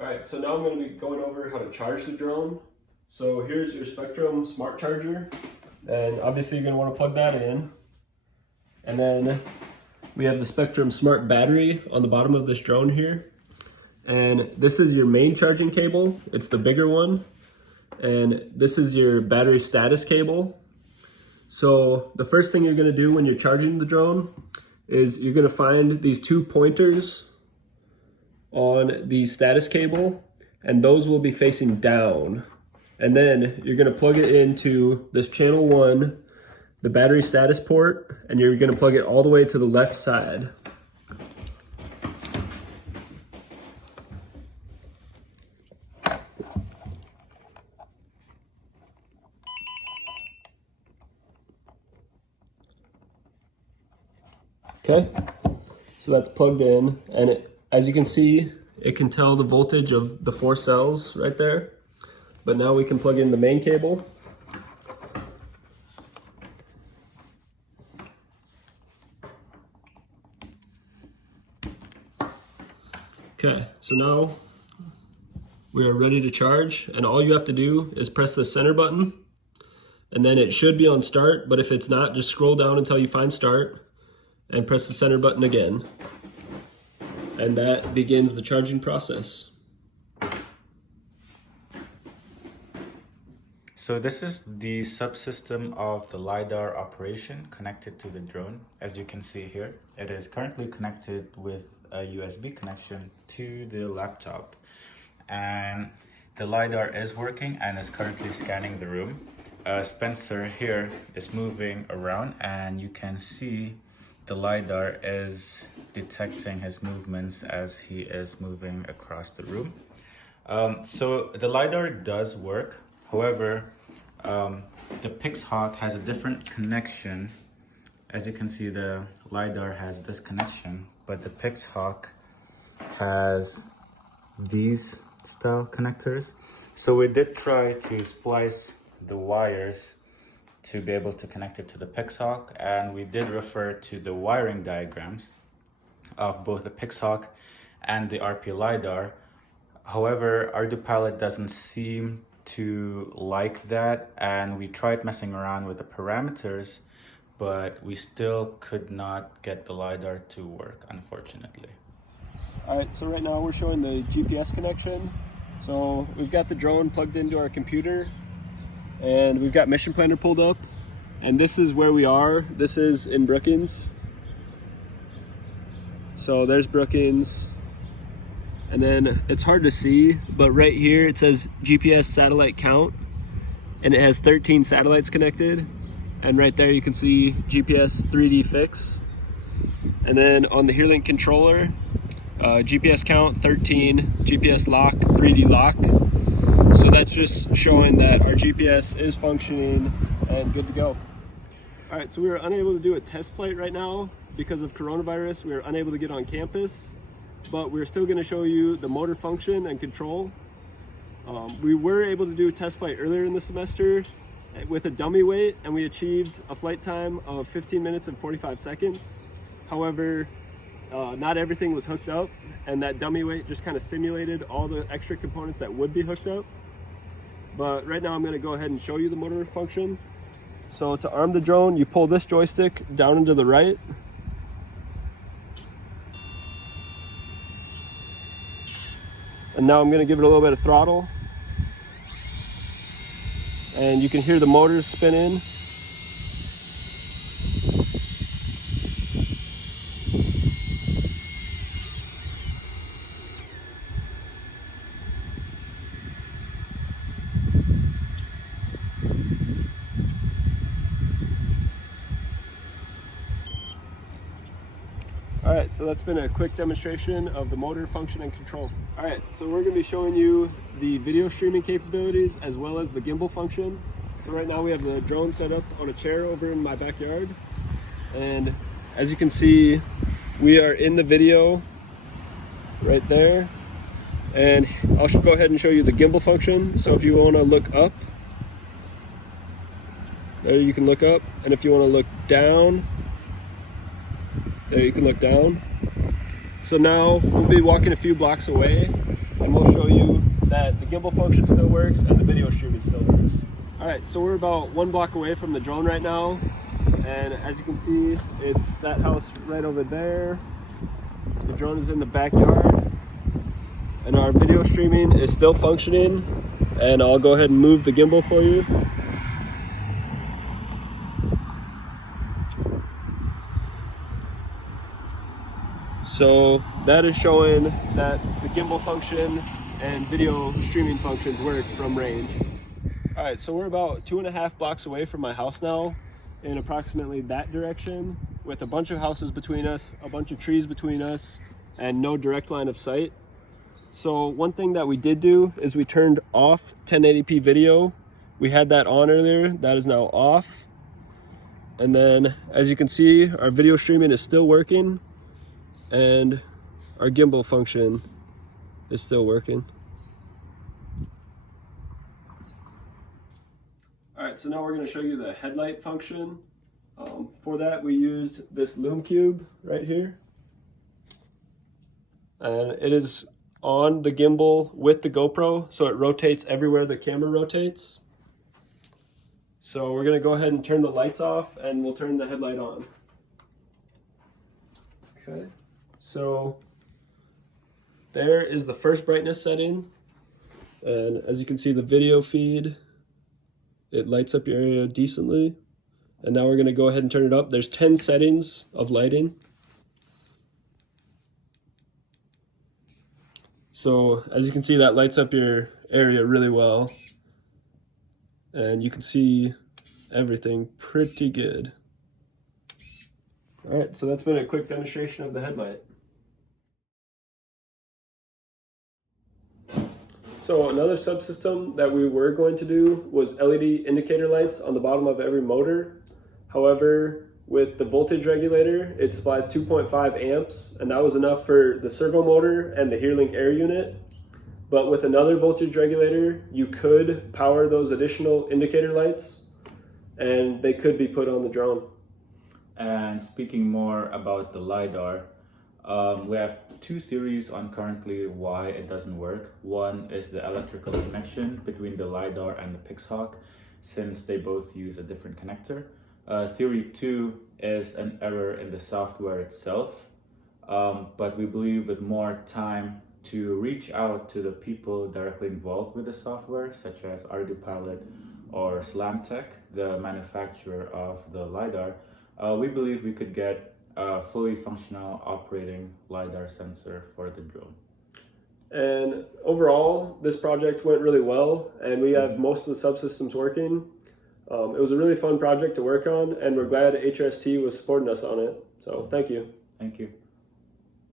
All right, so now I'm going to be going over how to charge the drone. So here's your Spectrum smart charger, and obviously you're going to want to plug that in. And then we have the Spectrum smart battery on the bottom of this drone here. And this is your main charging cable. It's the bigger one. And this is your battery status cable. So the first thing you're going to do when you're charging the drone is you're going to find these two pointers on the status cable, and those will be facing down. And then you're going to plug it into this channel 1, the battery status port, and you're going to plug it all the way to the left side. Okay, so that's plugged in, and as you can see, it can tell the voltage of the 4 cells right there. But now we can plug in the main cable. Okay, so now we are ready to charge, and all you have to do is press the center button, and then it should be on start, but if it's not, just scroll down until you find start and press the center button again. And that begins the charging process. So this is the subsystem of the LiDAR operation connected to the drone. As you can see here, it is currently connected with a USB connection to the laptop. And the LiDAR is working and is currently scanning the room. Spencer here is moving around, and you can see the LiDAR is detecting his movements as he is moving across the room. So the LiDAR does work. However, the PixHawk has a different connection. As you can see, the LiDAR has this connection, but the PixHawk has these style connectors. So we did try to splice the wires to be able to connect it to the PixHawk, and we did refer to the wiring diagrams of both the PixHawk and the RP LiDAR. However, ArduPilot doesn't seem to like that, and we tried messing around with the parameters, but we still could not get the LiDAR to work, unfortunately. All right, so right now we're showing the GPS connection. So we've got the drone plugged into our computer, and we've got Mission Planner pulled up, and this is where we are. This is in Brookings. So there's Brookings, and then it's hard to see, but right here it says GPS satellite count, and it has 13 satellites connected, and right there you can see GPS 3D fix. And then on the HearLink controller, GPS count 13, GPS lock 3D lock. So that's just showing that our GPS is functioning and good to go. All right, so we were unable to do a test flight right now because of coronavirus. We were unable to get on campus, but we're still gonna show you the motor function and control. We were able to do a test flight earlier in the semester with a dummy weight, and we achieved a flight time of 15 minutes and 45 seconds. However, not everything was hooked up, and that dummy weight just kind of simulated all the extra components that would be hooked up. But right now I'm going to go ahead and show you the motor function. So to arm the drone, you pull this joystick down and to the right. And now I'm going to give it a little bit of throttle. And you can hear the motors spinning. All right, so that's been a quick demonstration of the motor function and control. All right, so we're gonna be showing you the video streaming capabilities as well as the gimbal function. So right now we have the drone set up on a chair over in my backyard. And as you can see, we are in the video right there. And I'll go ahead and show you the gimbal function. So if you wanna look up, there you can look up. And if you wanna look down, there you can look down. So now we'll be walking a few blocks away, and we'll show you that the gimbal function still works and the video streaming still works. All right, so we're about 1 block away from the drone right now. And as you can see, it's that house right over there. The drone is in the backyard. And our video streaming is still functioning. And I'll go ahead and move the gimbal for you. So that is showing that the gimbal function and video streaming functions work from range. All right, so we're about 2.5 blocks away from my house now, in approximately that direction, with a bunch of houses between us, a bunch of trees between us, and no direct line of sight. So one thing that we did do is we turned off 1080p video. We had that on earlier, that is now off. And then as you can see, our video streaming is still working and our gimbal function is still working. All right, so now we're going to show you the headlight function. For that, we used this loom cube right here. And it is on the gimbal with the GoPro, so it rotates everywhere the camera rotates. So we're going to go ahead and turn the lights off, and we'll turn the headlight on. Okay, so there is the first brightness setting. And as you can see, the video feed, it lights up your area decently. And now we're going to go ahead and turn it up. There's 10 settings of lighting. So as you can see, that lights up your area really well. And you can see everything pretty good. All right, so that's been a quick demonstration of the headlight. So another subsystem that we were going to do was LED indicator lights on the bottom of every motor. However, with the voltage regulator, it supplies 2.5 amps, and that was enough for the servo motor and the HearLink air unit. But with another voltage regulator, you could power those additional indicator lights, and they could be put on the drone. And speaking more about the LiDAR, we have two theories on currently why it doesn't work. One is the electrical connection between the LiDAR and the Pixhawk, since they both use a different connector. Theory 2 is an error in the software itself, but we believe with more time to reach out to the people directly involved with the software, such as ArduPilot or Slamtech, the manufacturer of the LiDAR, we believe we could get a fully functional operating LiDAR sensor for the drone. And overall, this project went really well, and we have most of the subsystems working. It was a really fun project to work on, and we're glad HRST was supporting us on it. So thank you. Thank you.